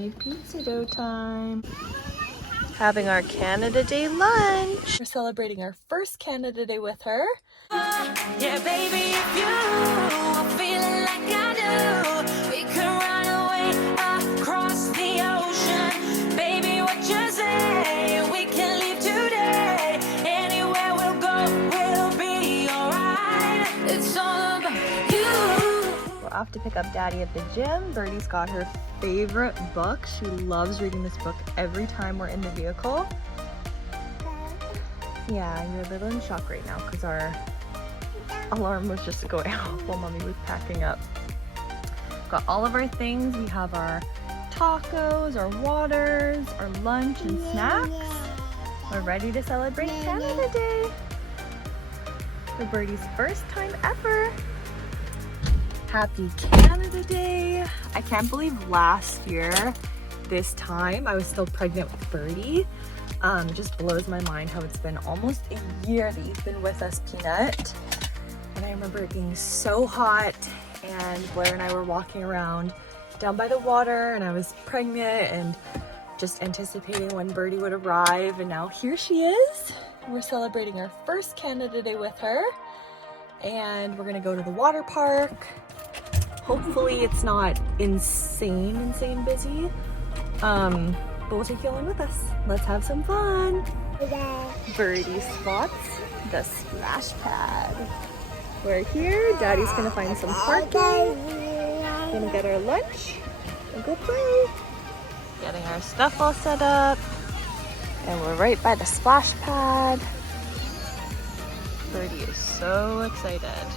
Homemade pizza dough time. Having our Canada Day lunch. We're celebrating our first Canada Day with her. Yeah, baby, if you are feeling like I do, we can run away across the ocean. Baby, what you say? We can leave today. Anywhere we'll go, we'll be alright. It's all about you. We're off to pick up Daddy at the gym. Birdie's got her favorite book. She loves reading this book every time we're in the vehicle. Yeah, you're a little in shock right now because our alarm was just going off while Mommy was packing up. Got all of our things. We have our tacos, our waters, our lunch and snacks. We're ready to celebrate Canada Day. For Birdie's first time ever. Happy Canada Day. I can't believe last year, this time, I was still pregnant with Birdie. It just blows my mind how it's been almost a year that you've been with us, Peanut. And I remember it being so hot, and Blair and I were walking around down by the water, and I was pregnant and just anticipating when Birdie would arrive, and now here she is. We're celebrating our first Canada Day with her, and we're gonna go to the water park. Hopefully it's not insane busy, but we'll take you along with us. Let's have some fun. Birdie spots the splash pad. We're here. Daddy's gonna find some parking. Gonna get our lunch and go play. Getting our stuff all set up. And we're right by the splash pad. Birdie is so excited.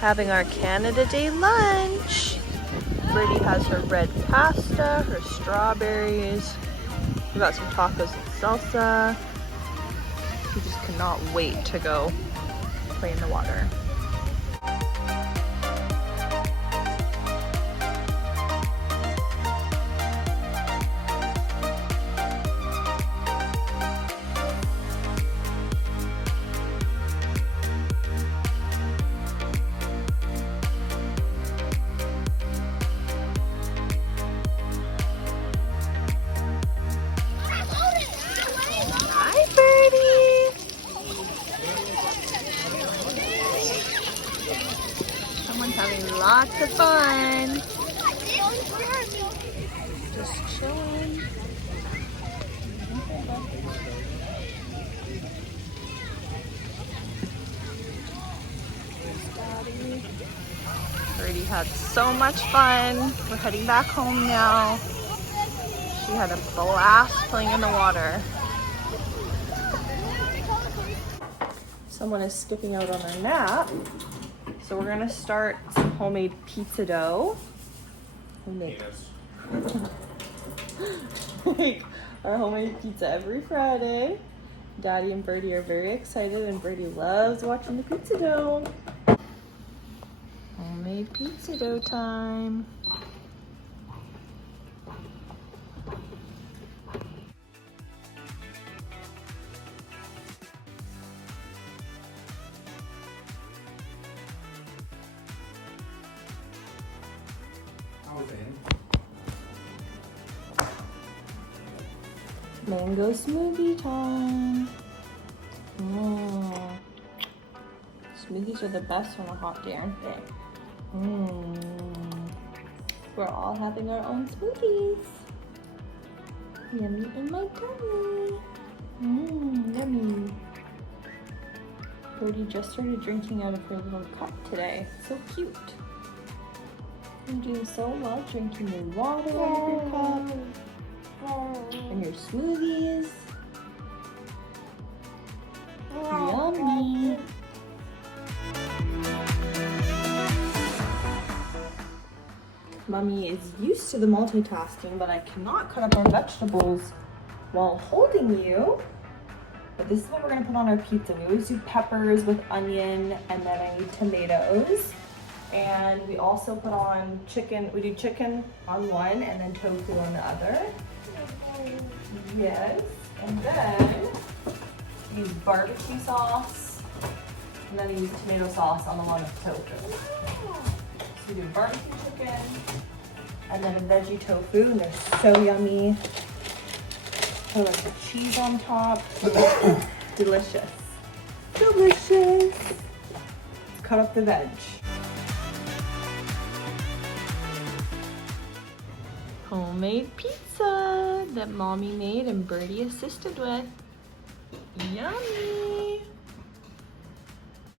Having our Canada Day lunch. Birdie has her red pasta, her strawberries. We got some tacos and salsa. We just cannot wait to go play in the water. Lots of fun. Just chilling. There's Daddy. Birdie had so much fun. We're heading back home now. She had a blast playing in the water. Someone is skipping out on their nap. So we're gonna start some homemade pizza dough. Make our homemade pizza every Friday. Daddy and Birdie are very excited, and Birdie loves watching the pizza dough. Homemade pizza dough time. Mango smoothie time. Smoothies are the best on a hot day, aren't they? We're all having our own smoothies. Yummy in my tummy. Yummy. Birdie just started drinking out of her little cup today. So cute. You're doing so well drinking your water out of your cup. And your smoothies. Yummy. Mommy is used to the multitasking, but I cannot cut up our vegetables while holding you. But this is what we're gonna put on our pizza. We always do peppers with onion, and then I need tomatoes. And we also put on chicken. We do chicken on one and then tofu on the other. Yes, and then use barbecue sauce, and then use tomato sauce on the one with tofu. So we do barbecue chicken, And then a veggie tofu, and they're so yummy. Put like the cheese on top. Delicious. Delicious. Let's cut up the veg. Homemade pizza that Mommy made and Birdie assisted with. Yummy!